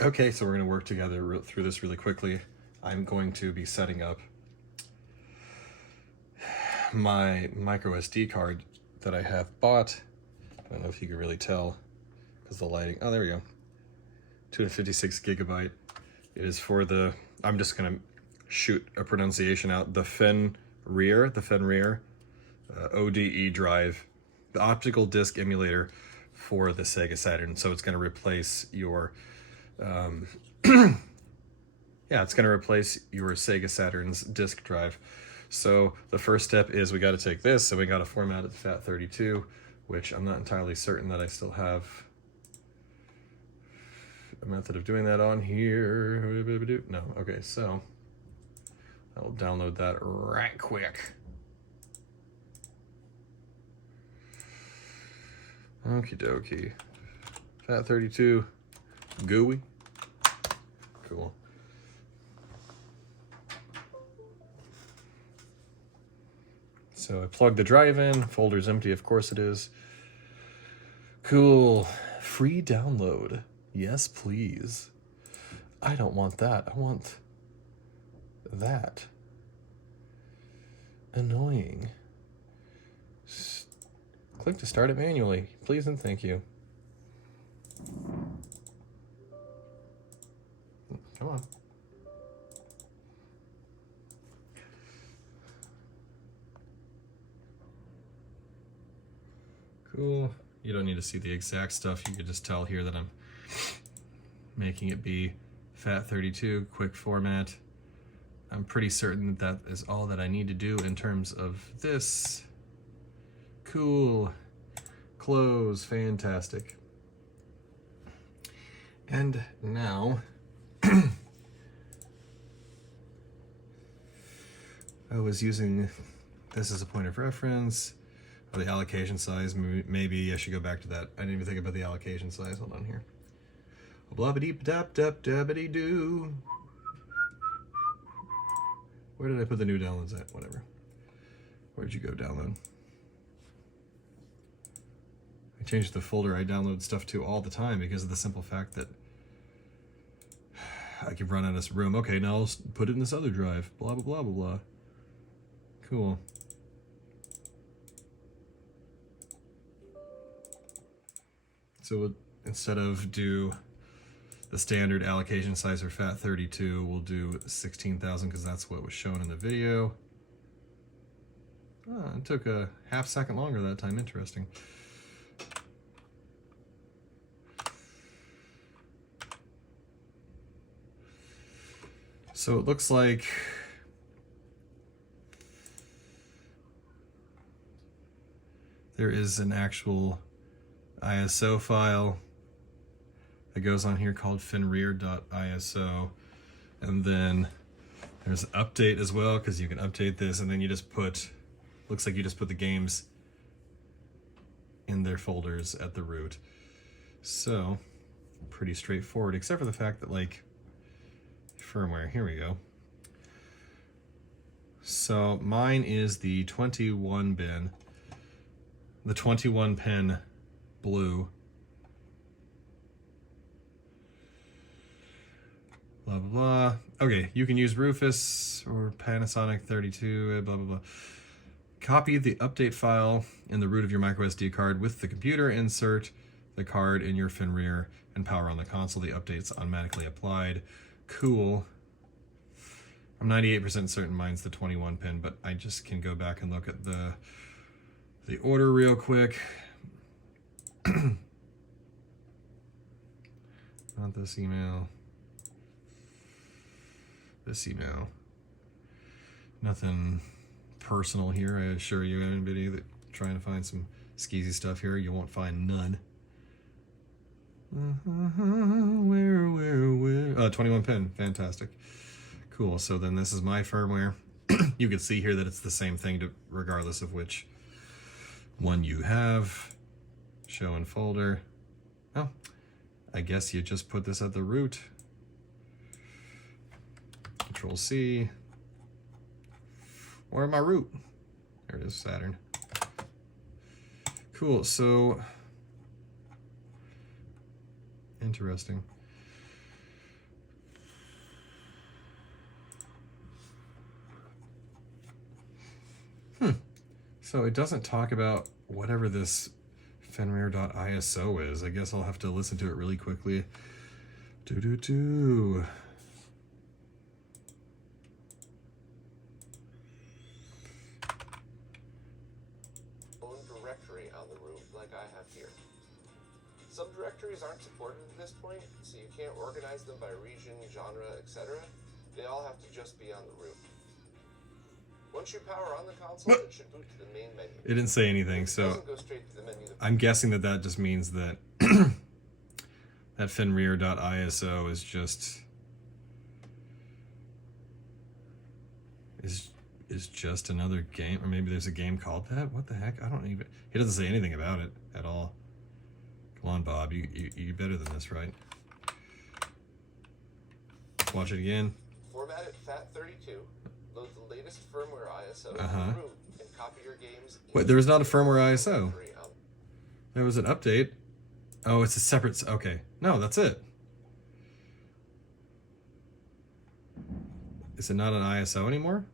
Okay, so we're going to work together through this really quickly. I'm going to be setting up my micro SD card that I have bought. I don't know if you can really tell because the lighting. Oh, there we go. 256 gigabyte. It is for the, I'm just going to shoot a pronunciation out, the Fenrir ODE drive, the optical disc emulator for the Sega Saturn. So it's going to replace your, yeah, it's going to replace your Sega Saturn's disk drive. So the first step is we got to take this, so we got to format it to FAT32, which I'm not entirely certain that I still have a method of doing that on here. No, okay, so I'll download that right quick. Okie dokie. FAT32 GUI. Cool. So I plug the drive in, folder's empty, of course it is. Cool. Free download. Yes, please. I don't want that. I want that. Annoying. Click to start it manually. Please and thank you. Come on. Cool. You don't need to see the exact stuff. You can just tell here that I'm making it be FAT32, quick format. I'm pretty certain that is all that I need to do in terms of this. Cool. Close. Fantastic. And now I was using this as a point of reference. The allocation size, maybe I should go back to that. I didn't even think about the allocation size. Hold on here. Blobby-dee-dap-dap-dabbity-doo. Where did I put the new downloads at? Whatever. Where'd you go, download? I changed the folder I download stuff to all the time because of the simple fact that I can run out of room. Okay, now I'll put it in this other drive. Blah, blah, blah, blah, blah. Cool. So instead of do the standard allocation size for FAT32, we'll do 16,000 because that's what was shown in the video. Oh, it took a half-second longer that time. Interesting. So it looks like there is an actual ISO file that goes on here called Fenrir.iso, and then there's an update as well because you can update this, and then you just put, looks like you just put the games in their folders at the root. So pretty straightforward, except for the fact that, like, firmware, here we go. So mine is the 21 bin, the 21 pin blue. Blah, blah, blah. Okay, you can use Rufus or Panasonic 32, blah, blah, blah. Copy the update file in the root of your microSD card with the computer. Insert the card in your Fenrir and power on the console. The update's automatically applied. Cool. I'm 98% certain mine's the 21 pin, but I just can go back and look at the order real quick. Not this email. This email. Nothing personal here. I assure you, anybody that trying to find some skeezy stuff here, you won't find none. Where? 21 pin. Fantastic. Cool. So then this is my firmware. You can see here that it's the same thing regardless of which one you have. Show in folder. Oh, I guess you just put this at the root. Control C. Where am I root? There it is, Saturn. Cool, so Interesting. So it doesn't talk about whatever this Fenrir.iso is. I guess I'll have to listen to it really quickly. Directory on the root like I have here. Some directories aren't supported at this point, so you can't organize them by region, genre, etc. They all have to just be on the root. Once you power on the console, it should boot to the main menu. It didn't say anything, so Go straight to the menu. I'm guessing that just means that that Fenrir.iso is just another game, or maybe there's a game called that. What the heck? I don't even. He doesn't say anything about it at all. Come on, Bob. You better than this, right? Let's watch it again. Format it FAT32. Load the latest firmware ISO to the root and copy your games. Wait, there was not a firmware ISO. There was an update. Oh, it's a separate. Okay, no, that's it. Is it not an ISO anymore?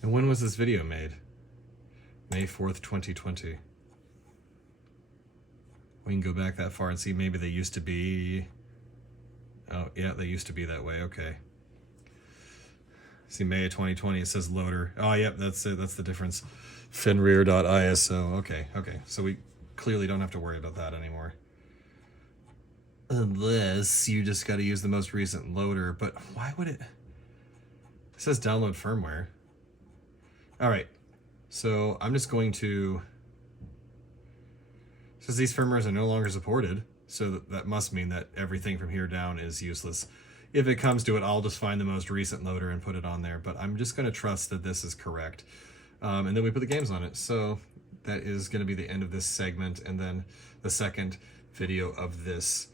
And when was this video made? May 4th, 2020. We can go back that far and see maybe they used to be. Oh, yeah, they used to be that way. Okay. See, May of 2020, it says loader. Oh, yep, that's it. That's the difference. Fenrir.iso. Okay. So we clearly don't have to worry about that anymore. Unless you just got to use the most recent loader. But why would it? It says download firmware. All right. So I'm just going to. Since these firmwares are no longer supported, so that must mean that everything from here down is useless. If it comes to it, I'll just find the most recent loader and put it on there. But I'm just going to trust that this is correct. And then we put the games on it. So that is going to be the end of this segment. And then the second video of this,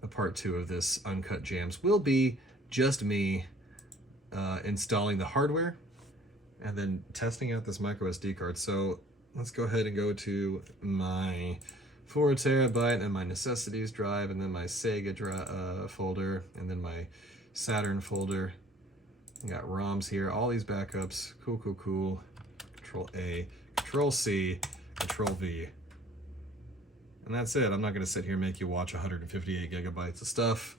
the part 2 of this Uncut Jams, will be just me installing the hardware and then testing out this micro SD card. So let's go ahead and go to my 4 terabyte and my necessities drive, and then my Sega folder, and then my Saturn folder. I got ROMs here, all these backups. Cool. Control A, Control C, Control V. And that's it. I'm not going to sit here and make you watch 158 gigabytes of stuff.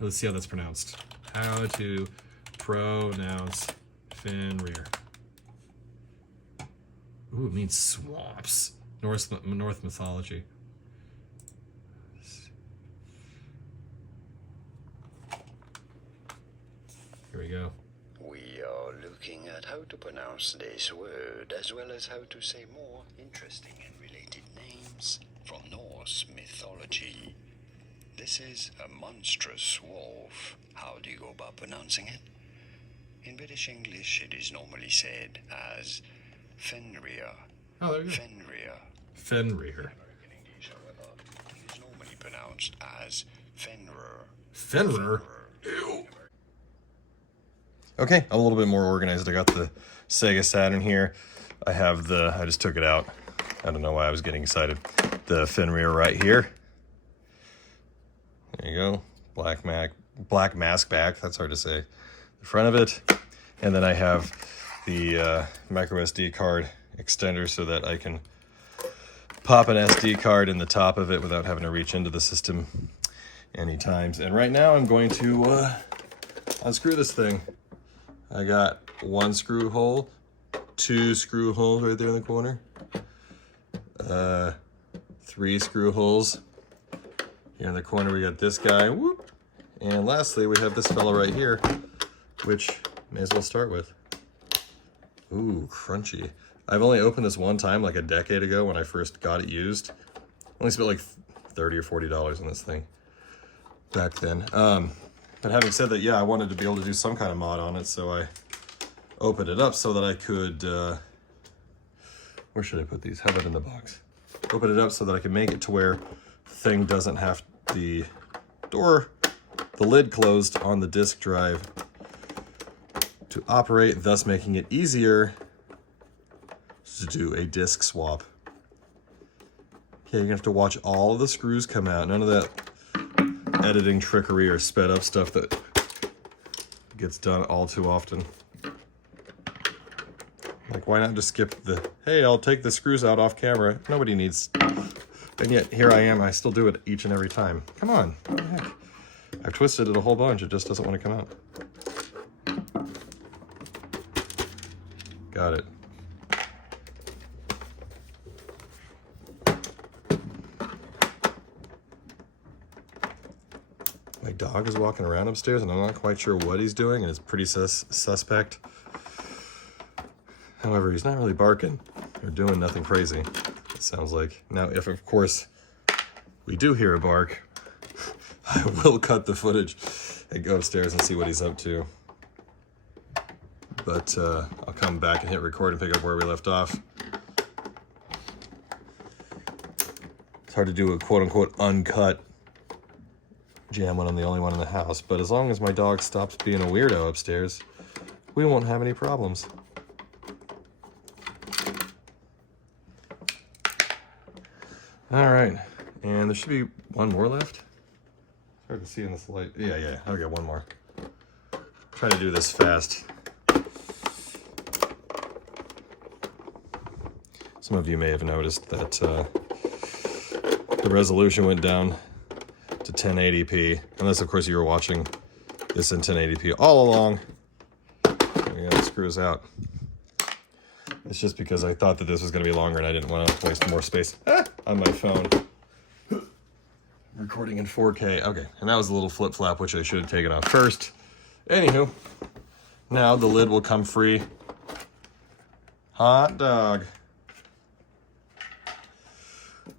Let's see how that's pronounced. How to pronounce Fenrir. Ooh, it means swamps. North mythology. Here we go. We are looking at how to pronounce this word, as well as how to say more interesting and related names from Norse mythology. This is a monstrous wolf. How do you go about pronouncing it? In British English, it is normally said as Fenrir. Oh, there you go. Fenrir. Fenrir. American English, however, it is normally pronounced as Fenrir. Fenrir? Ew. Okay, I'm a little bit more organized. I got the Sega Saturn here. I just took it out. I don't know why I was getting excited. The Fenrir right here. There you go. Black mask back. That's hard to say. The front of it. And then I have the micro SD card extender so that I can pop an SD card in the top of it without having to reach into the system any times. And right now I'm going to unscrew this thing. I got 1 screw hole, 2 screw holes right there in the corner, 3 screw holes here in the corner. We got this guy, whoop, and lastly we have this fellow right here, which may as well start with. Ooh, crunchy. I've only opened this one time, like a decade ago when I first got it used. Only spent like $30 or $40 on this thing back then. But having said that, yeah, I wanted to be able to do some kind of mod on it, so I opened it up so that I could, where should I put these? How about in the box? Open it up so that I can make it to where the thing doesn't have the lid closed on the disk drive to operate, thus making it easier to do a disk swap. Okay, you're gonna have to watch all of the screws come out. None of that editing trickery or sped up stuff that gets done all too often. Like, why not just skip the, hey, I'll take the screws out off camera. Nobody needs, and yet here I am, I still do it each and every time. Come on, what the heck? I've twisted it a whole bunch, it just doesn't want to come out. Got it. My dog is walking around upstairs and I'm not quite sure what he's doing, and it's pretty suspect. However, he's not really barking or doing nothing crazy, it sounds like. Now, if of course we do hear a bark, I will cut the footage and go upstairs and see what he's up to. But I'll come back and hit record and pick up where we left off. It's hard to do a quote-unquote uncut jam when I'm the only one in the house, but as long as my dog stops being a weirdo upstairs, we won't have any problems. All right, and there should be one more left. It's hard to see in this light. Yeah, I'll get one more. Try to do this fast. Some of you may have noticed that the resolution went down to 1080p, unless of course you were watching this in 1080p all along. We got the screws out. It's just because I thought that this was going to be longer and I didn't want to waste more space on my phone. Recording in 4K. Okay, and that was a little flip-flap, which I should have taken off first. Anywho, now the lid will come free. Hot dog.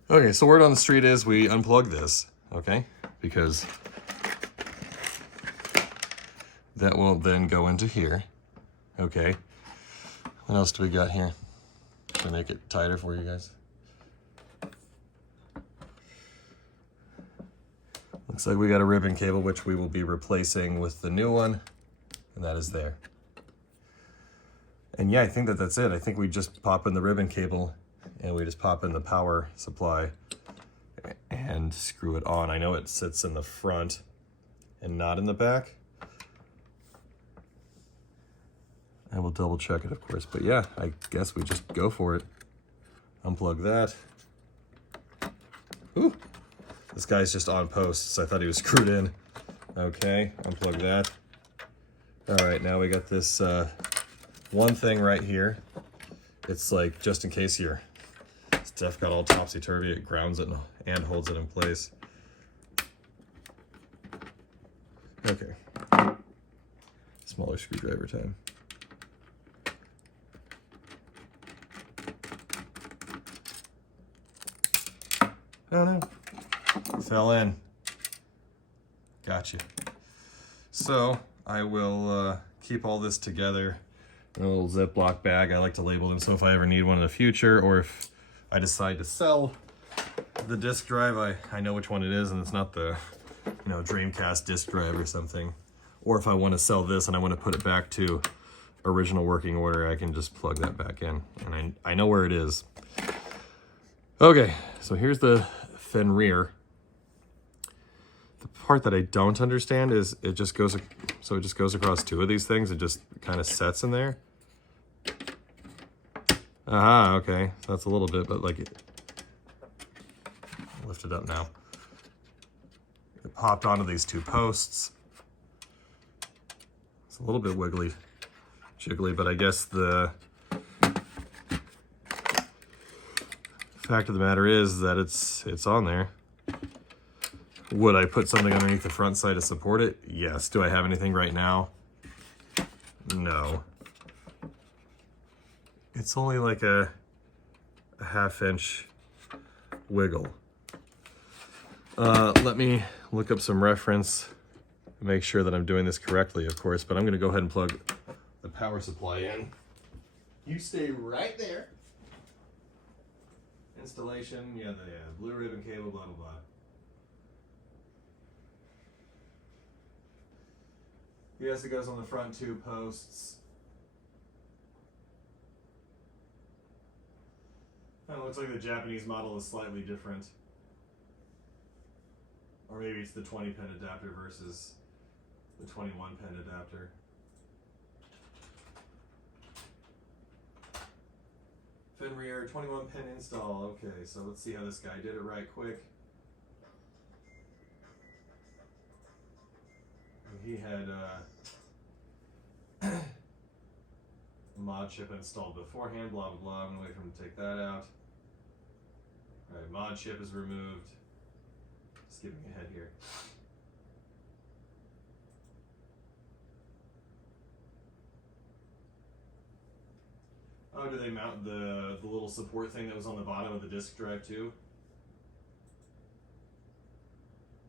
Okay, so word on the street is we unplug this, okay? Because that will then go into here, okay? What else do we got here? Should I make it tighter for you guys? Looks like we got a ribbon cable, which we will be replacing with the new one, and that is there. And yeah, I think that that's it. I think we just pop in the ribbon cable and we just pop in the power supply and screw it on. I know it sits in the front and not in the back. I will double check it, of course, but yeah, I guess we just go for it. Unplug that. Ooh, this guy's just on posts. I thought he was screwed in. Okay, unplug that. All right, now we got this one thing right here. It's like, just in case your stuff got all topsy-turvy, it grounds it and holds it in place. Okay, smaller screwdriver time. Oh no, fell in. Gotcha. So I will keep all this together in a little Ziploc bag. I like to label them so if I ever need one in the future, or if I decide to sell the disk drive, I know which one it is, and it's not the, you know, Dreamcast disk drive or something. Or if I want to sell this and I want to put it back to original working order, I can just plug that back in, and I know where it is. Okay, so here's the Fenrir. The part that I don't understand is it just goes across two of these things. It just kind of sets in there. Aha, okay, so that's a little bit, but like, lift it up now. It popped onto these two posts. It's a little bit wiggly, jiggly, but I guess the fact of the matter is that it's on there. Would I put something underneath the front side to support it? Yes. Do I have anything right now? No. It's only like a half-inch wiggle. Let me look up some reference, make sure that I'm doing this correctly, of course, but I'm going to go ahead and plug the power supply in. You stay right there. Installation, yeah, the blue ribbon cable, blah, blah, blah. Yes, it goes on the front two posts. Kind of looks like the Japanese model is slightly different. Or maybe it's the 20 pin adapter versus the 21 pin adapter. Fenrir 21 pin install. Okay, so let's see how this guy did it right quick. He had a mod chip installed beforehand, blah blah blah. I'm gonna wait for him to take that out. Alright, mod chip is removed. Skipping ahead here. Oh, do they mount the little support thing that was on the bottom of the disk drive too?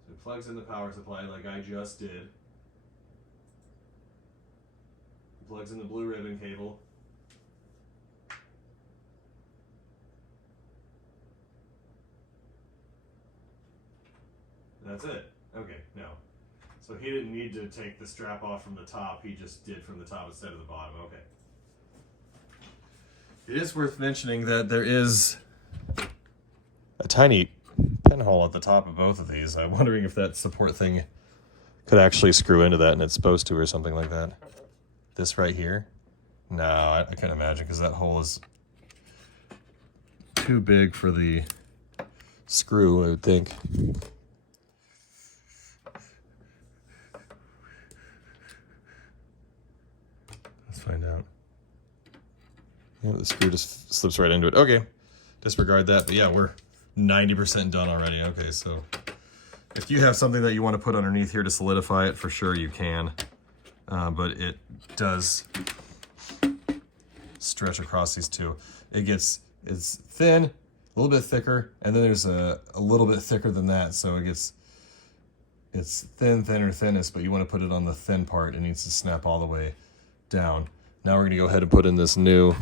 So it plugs in the power supply like I just did. Plugs in the blue ribbon cable. That's it. Okay, no. So he didn't need to take the strap off from the top, he just did from the top instead of the bottom. Okay. It is worth mentioning that there is a tiny pinhole at the top of both of these. I'm wondering if that support thing could actually screw into that and it's supposed to or something like that. This right here? No, I can't imagine because that hole is too big for the screw, I would think. Let's find out. Yeah, the screw just slips right into it. Okay, disregard that. But yeah, we're 90% done already. Okay, so if you have something that you want to put underneath here to solidify it, for sure you can. But it does stretch across these two. It's thin, a little bit thicker, and then there's a little bit thicker than that. So it's thin, thinner, thinnest, but you want to put it on the thin part. It needs to snap all the way down. Now we're gonna go ahead and put in this new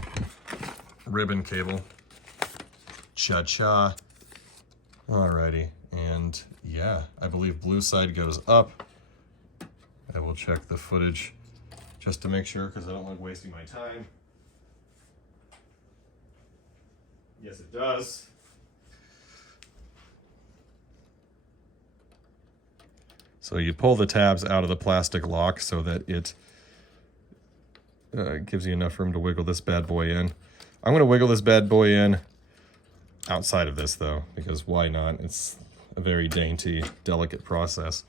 ribbon cable. Cha-cha. Alrighty, and yeah, I believe blue side goes up. I will check the footage just to make sure because I don't like wasting my time. Yes, it does. So you pull the tabs out of the plastic lock so that it gives you enough room to wiggle this bad boy in. I'm going to wiggle this bad boy in outside of this though, because why not? It's a very dainty, delicate process.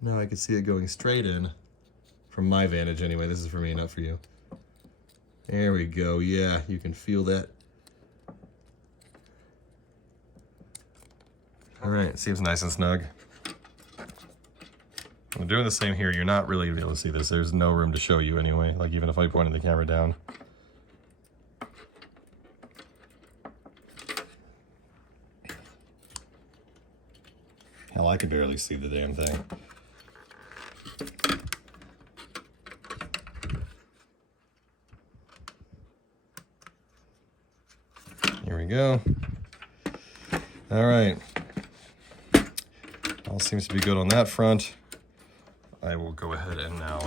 Now I can see it going straight in from my vantage anyway. This is for me, not for you. There we go. Yeah, you can feel that. All right, seems nice and snug. I'm doing the same here. You're not really able to see this. There's no room to show you anyway, like even if I pointed the camera down. Hell, I could barely see the damn thing. Here we go. All right. All seems to be good on that front. I will go ahead and now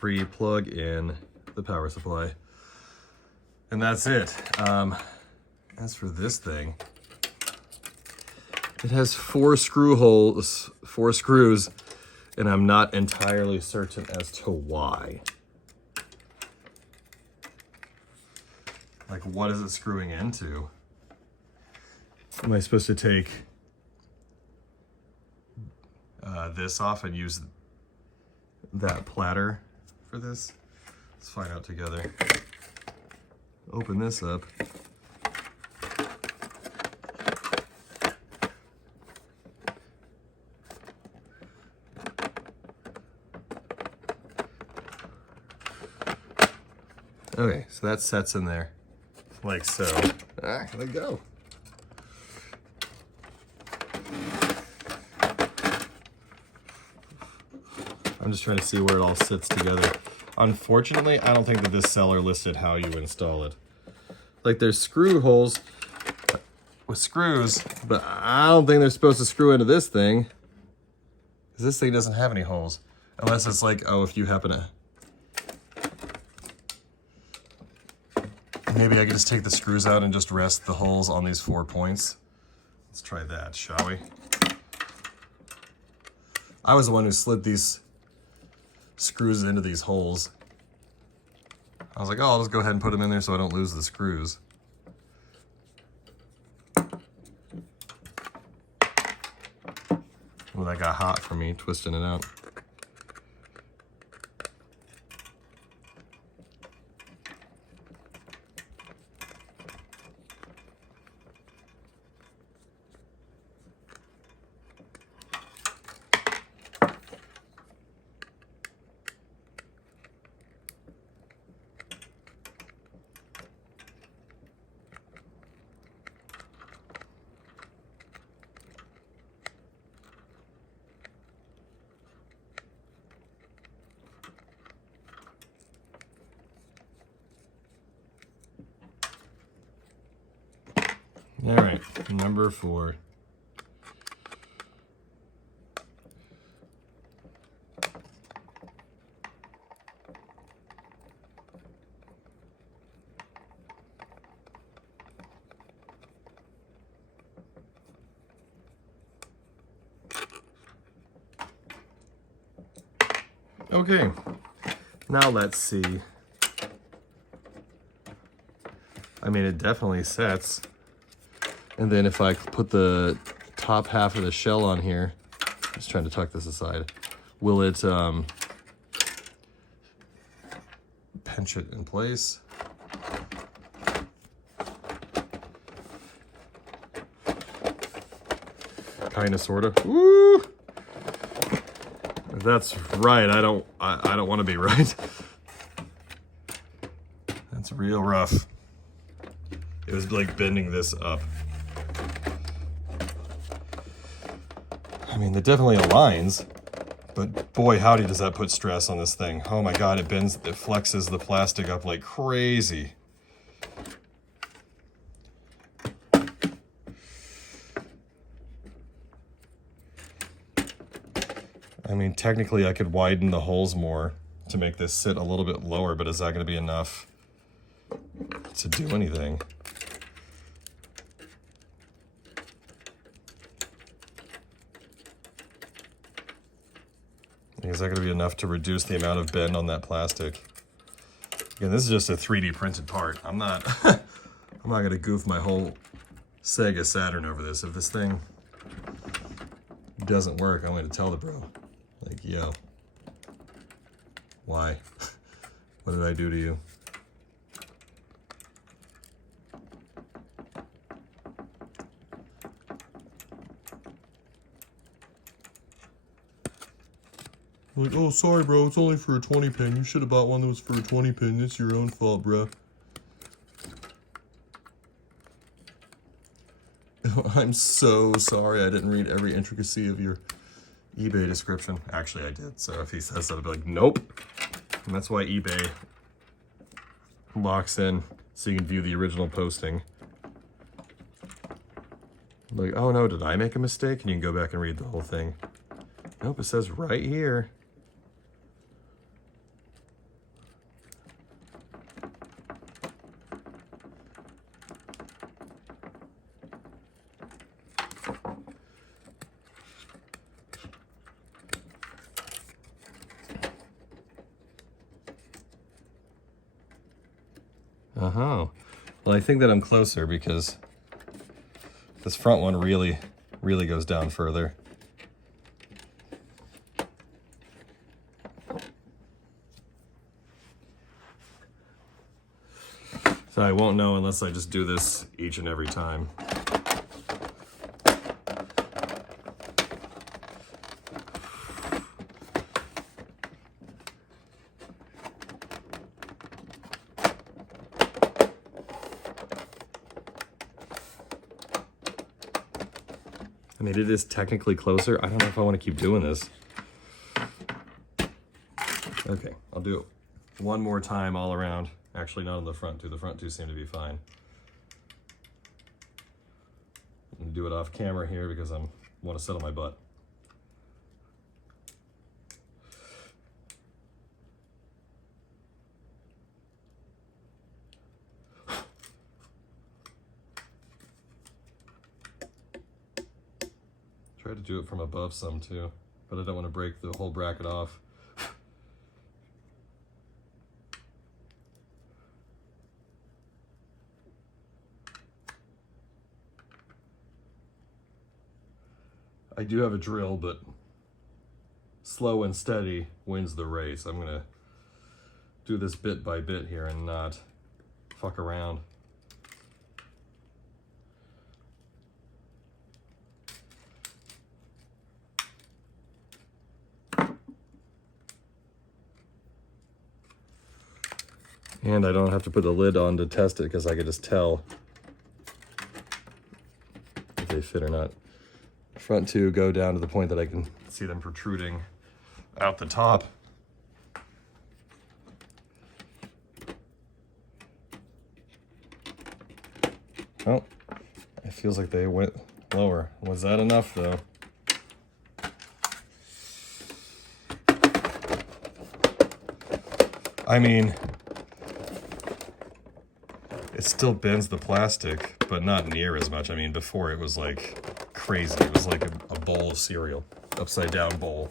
re-plug in the power supply. And that's it. As for this thing, it has 4 screw holes, 4 screws, and I'm not entirely certain as to why. Like, what is it screwing into? Am I supposed to take this off and use that platter for this? Let's find out together. Open this up. Okay, so that sets in there like so. Ah, there we go. I'm just trying to see where it all sits together. Unfortunately, I don't think that this seller listed how you install it. Like, there's screw holes with screws, but I don't think they're supposed to screw into this thing, because this thing doesn't have any holes. Unless it's like, oh, if you happen to... Maybe I could just take the screws out and just rest the holes on these 4 points. Let's try that, shall we? I was the one who slid these screws into these holes. I was like, oh, I'll just go ahead and put them in there so I don't lose the screws. Well, that got hot for me, twisting it out. All right, number 4. Okay, now let's see. I mean, it definitely sets. And then if I put the top half of the shell on here, just trying to tuck this aside, will it pinch it in place? Kind of, sort of. Woo! If that's right, I don't want to be right. That's real rough. It was like bending this up. I mean, it definitely aligns, but boy, howdy does that put stress on this thing. Oh my God, it bends, it flexes the plastic up like crazy. I mean, technically I could widen the holes more to make this sit a little bit lower, but is that going to be enough to do anything? Is that going to be enough to reduce the amount of bend on that plastic? Again, this is just a 3D printed part. I'm not going to goof my whole Sega Saturn over this. If this thing doesn't work, I'm going to tell the bro. Like, yo, why? What did I do to you? Like, oh, sorry, bro, it's only for a 20 pin. You should have bought one that was for a 20 pin. It's your own fault, bro. I'm so sorry I didn't read every intricacy of your eBay description. Actually, I did. So if he says that, I'll be like, nope. And that's why eBay locks in so you can view the original posting. Like, oh no, did I make a mistake? And you can go back and read the whole thing. Nope, it says right here. Uh-huh. Well, I think that I'm closer because this front one really goes down further. So I won't know unless I just do this each and every time. I mean, it is technically closer. I don't know if I want to keep doing this. Okay, I'll do it one more time all around. Actually, not on the front two. The front two seem to be fine. I'm gonna do it off camera here because I want to sit on my butt. Try to do it from above some too, but I don't want to break the whole bracket off. I do have a drill, but slow and steady wins the race. I'm gonna do this bit by bit here and not fuck around. And I don't have to put the lid on to test it because I can just tell if they fit or not. Front two go down to the point that I can see them protruding out the top. Oh, it feels like they went lower. Was that enough though? I mean, it still bends the plastic, but not near as much. I mean, before it was like crazy. It was like a bowl of cereal, upside down bowl.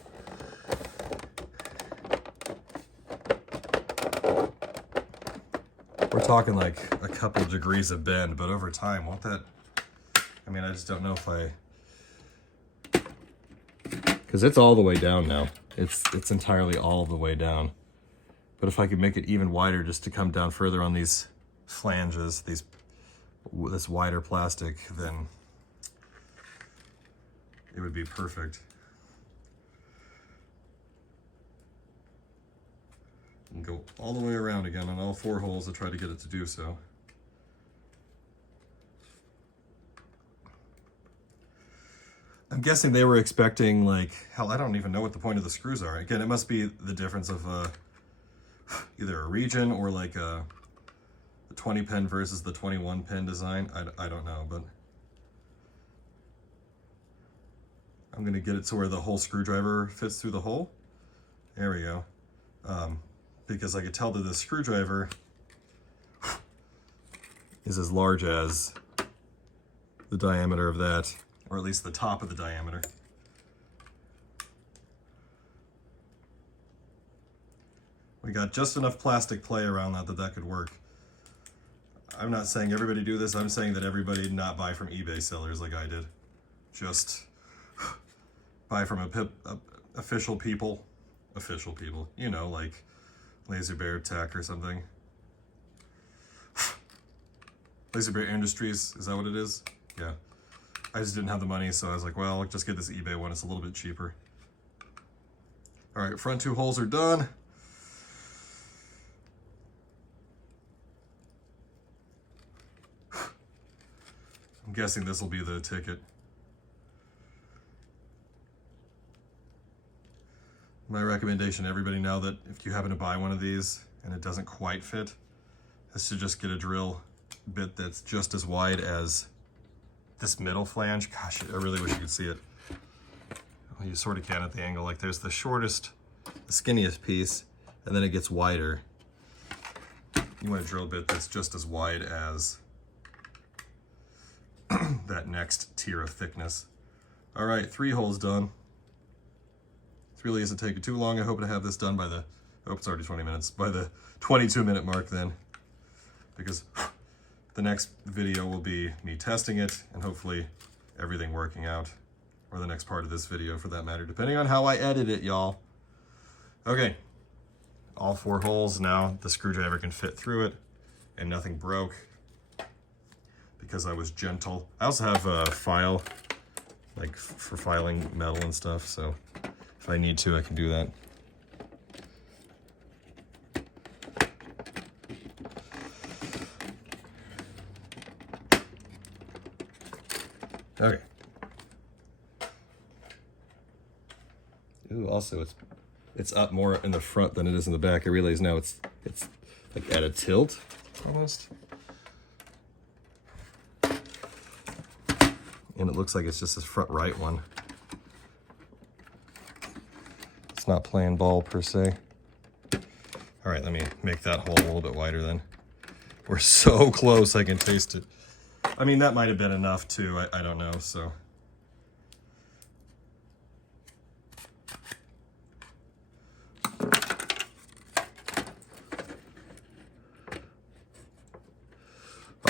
We're talking like a couple of degrees of bend, but over time, won't that, I mean, I just don't know if I, because it's all the way down now. It's entirely all the way down. But if I could make it even wider just to come down further on these flanges, this wider plastic, then it would be perfect. And go all the way around again on all 4 holes to try to get it to do so. I'm guessing they were expecting, like, hell, I don't even know what the point of the screws are. Again, it must be the difference of either a region or like the 20 pin versus the 21 pin design. I don't know, but I'm gonna get it to where the whole screwdriver fits through the hole. There we go. Because I could tell that the screwdriver is as large as the diameter of that, or at least the top of the diameter. We got just enough plastic play around that could work. I'm not saying everybody do this. I'm saying that everybody not buy from eBay sellers like I did. Just buy from official people, you know, like Laser Bear Tech or something. Laser Bear Industries, is that what it is? Yeah. I just didn't have the money, so I was like, well, I'll just get this eBay one. It's a little bit cheaper. All right, front 2 holes are done. I'm guessing this will be the ticket. My recommendation to everybody now that if you happen to buy one of these and it doesn't quite fit, is to just get a drill bit that's just as wide as this middle flange. Gosh, I really wish you could see it. Well, you sort of can at the angle. Like there's the shortest, the skinniest piece, and then it gets wider. You want a drill bit that's just as wide as that next tier of thickness. All right, 3 holes done. This really isn't taking too long. I hope to have this done by the, oh, it's already 20 minutes, by the 22-minute mark then, because the next video will be me testing it and hopefully everything working out, or the next part of this video for that matter, depending on how I edit it, y'all. Okay, all 4 holes now. The screwdriver can fit through it and nothing broke because I was gentle. I also have a file, like for filing metal and stuff, so if I need to, I can do that. Okay. Ooh, also it's up more in the front than it is in the back. I realize now it's like at a tilt almost. And it looks like it's just this front right one. It's not playing ball per se. All right, let me make that hole a little bit wider then. We're so close, I can taste it. I mean, that might have been enough too, I don't know, so.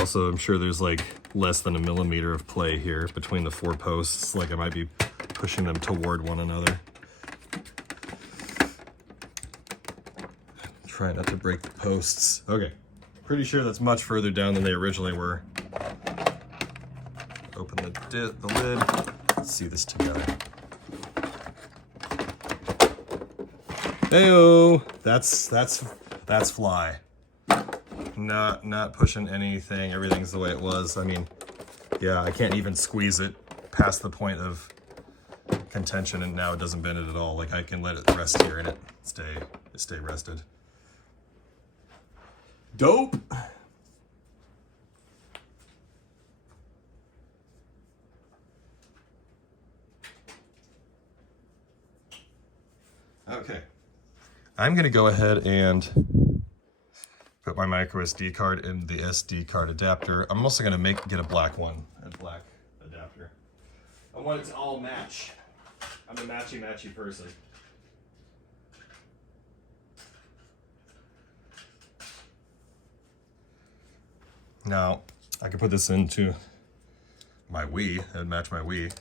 Also, I'm sure there's like less than a millimeter of play here between the 4 posts. Like I might be pushing them toward one another. Try not to break the posts. Okay, pretty sure that's much further down than they originally were. Open the lid. Let's see this together. Heyo, that's fly. Not pushing anything. Everything's the way it was. I mean, yeah, I can't even squeeze it past the point of contention, and now it doesn't bend it at all. Like I can let it rest here and it stay rested. Dope. Okay, I'm gonna go ahead and put my micro SD card in the SD card adapter. I'm also gonna get a black one, a black adapter. I want it to all match. I'm a matchy person. Now, I could put this into my Wii and match my Wii.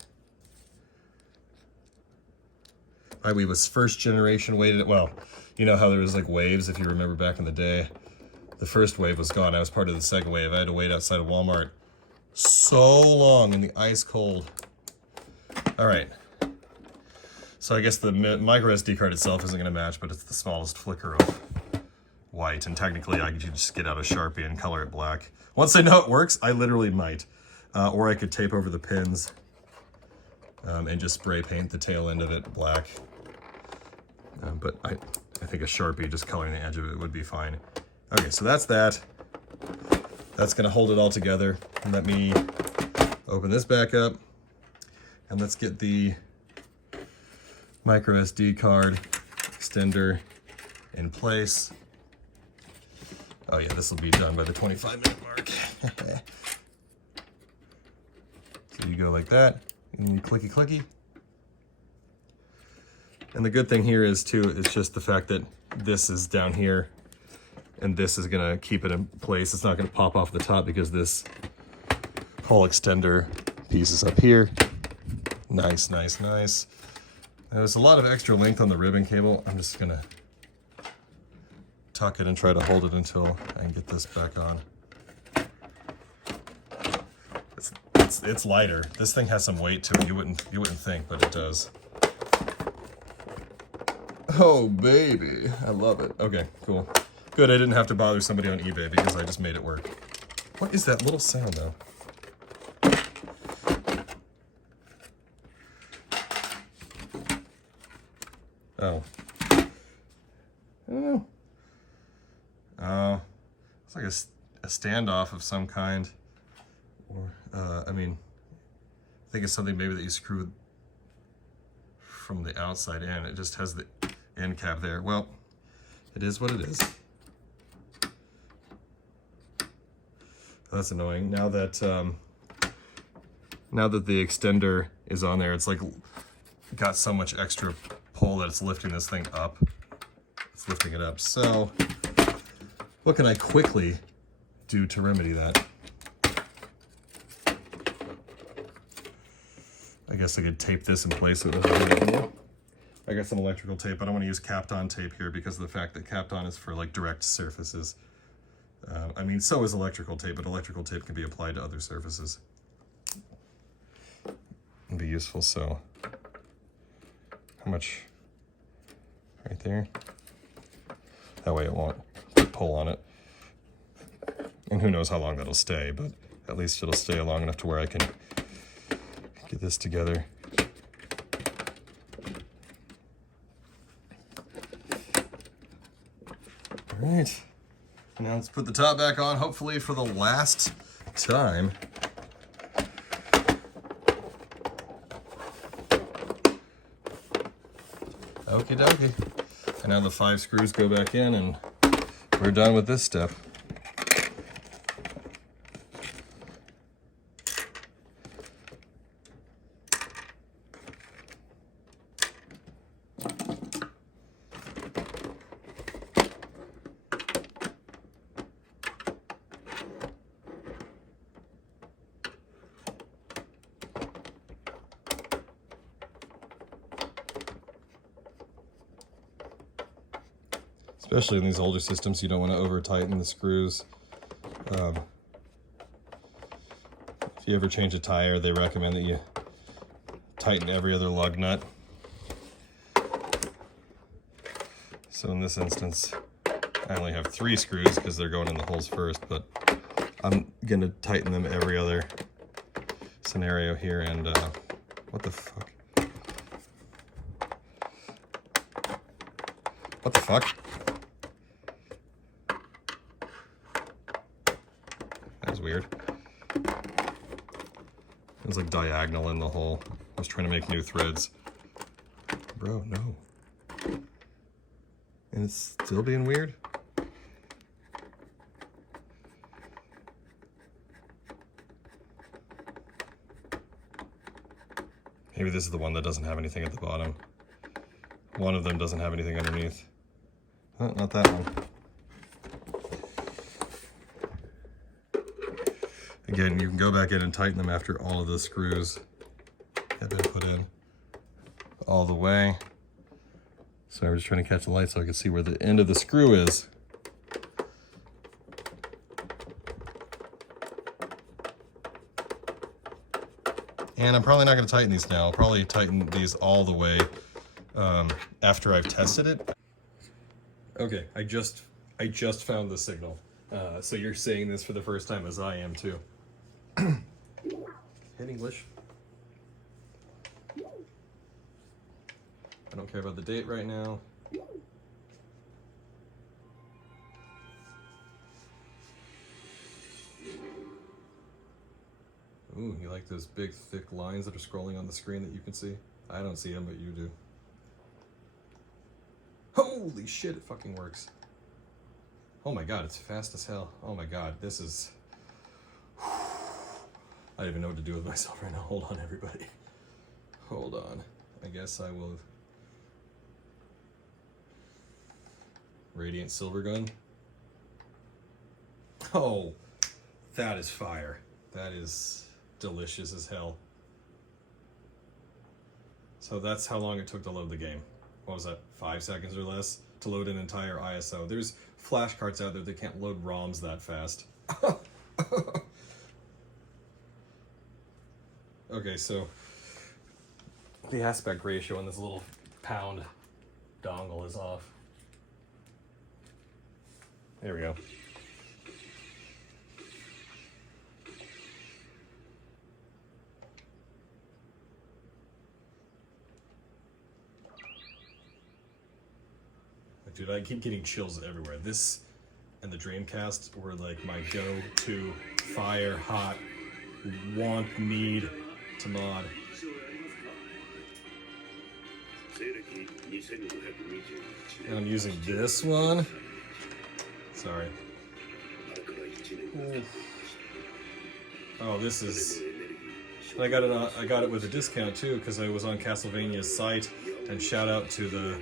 My Wii was first generation weighted. Well, you know how there was like waves, if you remember back in the day. The first wave was gone. I was part of the second wave. I had to wait outside of Walmart so long in the ice cold. All right. So I guess the micro SD card itself isn't going to match, but it's the smallest flicker of white. And technically, I could just get out a Sharpie and color it black. Once I know it works, I literally might. Or I could tape over the pins and just spray paint the tail end of it black. But I think a Sharpie just coloring the edge of it would be fine. Okay, so that's that. That's gonna hold it all together. And let me open this back up. And let's get the micro SD card extender in place. Oh yeah, this will be done by the 25-minute mark. So you go like that, and you clicky clicky. And the good thing here is too, it's just the fact that this is down here and this is gonna keep it in place. It's not gonna pop off the top because this whole extender piece is up here. Nice, nice, nice. There's a lot of extra length on the ribbon cable. I'm just gonna tuck it and try to hold it until I can get this back on. It's lighter. This thing has some weight to it. You wouldn't think, but it does. Oh baby, I love it. Okay, cool. Good, I didn't have to bother somebody on eBay because I just made it work. What is that little sound though? Oh. Oh. Oh. It's like a standoff of some kind. Or, I mean, I think it's something maybe that you screw from the outside in. It just has the end cap there. Well, it is what it is. That's annoying. Now that the extender is on there, it's like got so much extra pull that it's lifting this thing up. It's lifting it up. So what can I quickly do to remedy that? I guess I could tape this in place so it doesn't move anymore. I got some electrical tape. I don't want to use Kapton tape here because of the fact that Kapton is for like direct surfaces. I mean, so is electrical tape, but electrical tape can be applied to other surfaces. It'd be useful, so. How much? Right there. That way it won't pull on it. And who knows how long that'll stay, but at least it'll stay long enough to where I can get this together. All right. Now let's put the top back on, hopefully for the last time. Okie dokie. And now the 5 screws go back in and we're done with this step. Especially in these older systems, you don't want to over tighten the screws. If you ever change a tire, they recommend that you tighten every other lug nut. So in this instance, I only have 3 screws because they're going in the holes first, but I'm going to tighten them every other scenario here. And what the fuck? What the fuck? That was weird. It was like diagonal in the hole. I was trying to make new threads. Bro, no. And it's still being weird? Maybe this is the one that doesn't have anything at the bottom. One of them doesn't have anything underneath. Oh, not that one. Again, you can go back in and tighten them after all of the screws have been put in all the way. So I was trying to catch the light so I could see where the end of the screw is. And I'm probably not going to tighten these now. I'll probably tighten these all the way after I've tested it. Okay, I just found the signal. So you're saying this for the first time, as I am too. In English. I don't care about the date right now. Ooh, you like those big, thick lines that are scrolling on the screen that you can see? I don't see them, but you do. Holy shit, it fucking works. Oh my god, it's fast as hell. Oh my god, this is... I don't even know what to do with myself right now. Hold on, everybody. Hold on. I guess I will... Radiant Silver Gun. Oh, that is fire. That is delicious as hell. So that's how long it took to load the game. What was that, 5 seconds or less to load an entire ISO? There's flash cards out there that can't load ROMs that fast. Okay, so the aspect ratio on this little pound dongle is off. There we go. Dude, I keep getting chills everywhere. This and the Dreamcast were like my go-to fire, hot, need to mod. And I'm using this one. Sorry. Ooh. Oh, this is... I got it with a discount too because I was on Castlevania's site, and shout out to the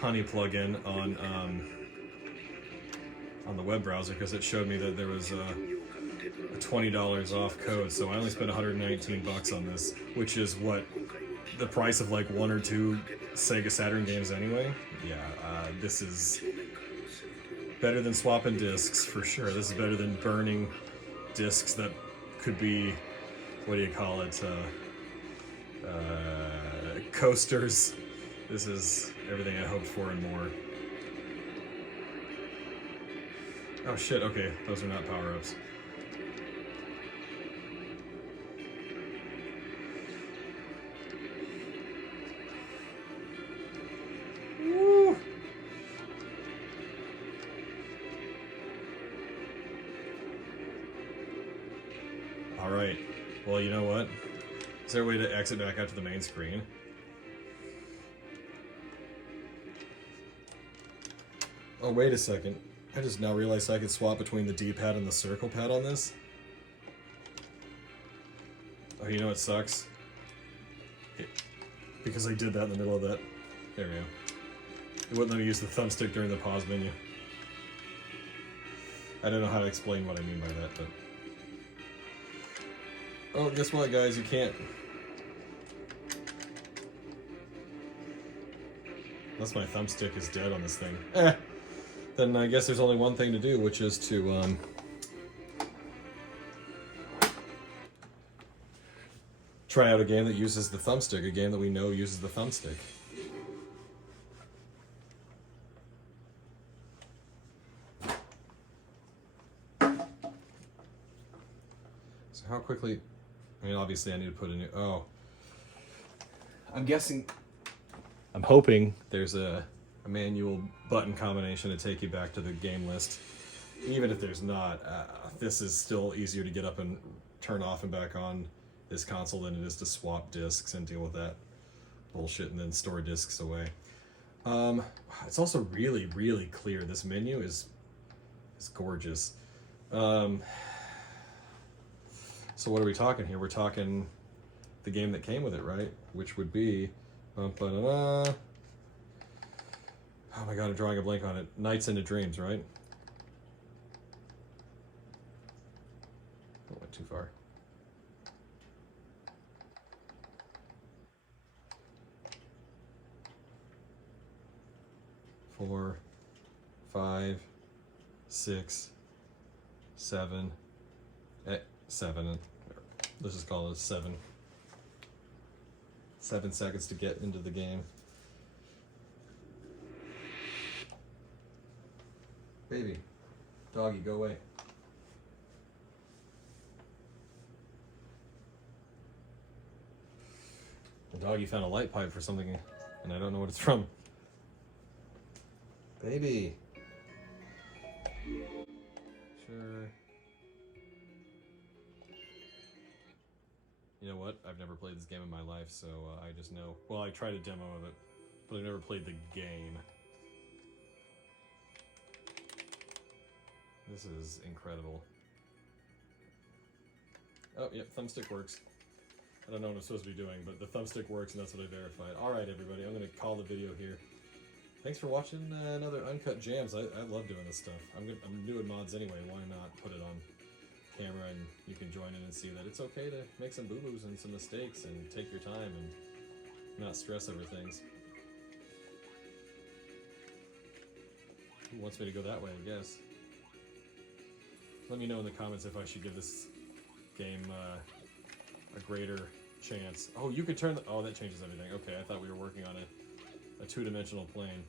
Honey plugin on the web browser because it showed me that there was a $20 off code, so I only spent 119 bucks on this, which is what the price of like 1 or 2 Sega Saturn games anyway. Yeah, this is better than swapping discs for sure. This is better than burning discs that could be, what do you call it, coasters. This is everything I hoped for and more. Oh shit, okay, those are not power-ups. Woo! Alright, well, you know what? Is there a way to exit back out to the main screen? Oh, wait a second. I just now realized I could swap between the D-pad and the circle pad on this. Oh, you know what sucks? Because I did that in the middle of that. There we go. It wouldn't let me use the thumbstick during the pause menu. I don't know how to explain what I mean by that, but... Oh, guess what, guys? You can't. Unless my thumbstick is dead on this thing. Eh. then I guess there's only one thing to do, which is to try out a game that uses the thumbstick, a game that we know uses the thumbstick. So how quickly, I mean, obviously I need to put a new, oh. I'm guessing, I'm hoping there's a manual button combination to take you back to the game list. Even if there's not, this is still easier to get up and turn off and back on this console than it is to swap discs and deal with that bullshit and then store discs away. It's also really, really clear. This menu is gorgeous. So what are we talking here? We're talking the game that came with it, right? Which would be, oh my god, I'm drawing a blank on it. Nights into Dreams, right? I went too far. Four, 5, 6, 7, 7. Let's just call it 7. 7 seconds to get into the game. Baby, doggy, go away. The doggy found a light pipe for something, and I don't know what it's from. Baby. Sure. You know what? I've never played this game in my life, so I just know. Well, I tried a demo of it, but I've never played the game. This is incredible. Oh, yep, thumbstick works. I don't know what I'm supposed to be doing, but the thumbstick works, and that's what I verified. Alright, everybody, I'm going to call the video here. Thanks for watching another Uncut Jams. I love doing this stuff. I'm doing mods anyway. Why not put it on camera and you can join in and see that it's okay to make some boo-boos and some mistakes and take your time and not stress over things. Who wants me to go that way, I guess? Let me know in the comments if I should give this game a greater chance. Oh, you could turn the... Oh, that changes everything. Okay, I thought we were working on a two-dimensional plane.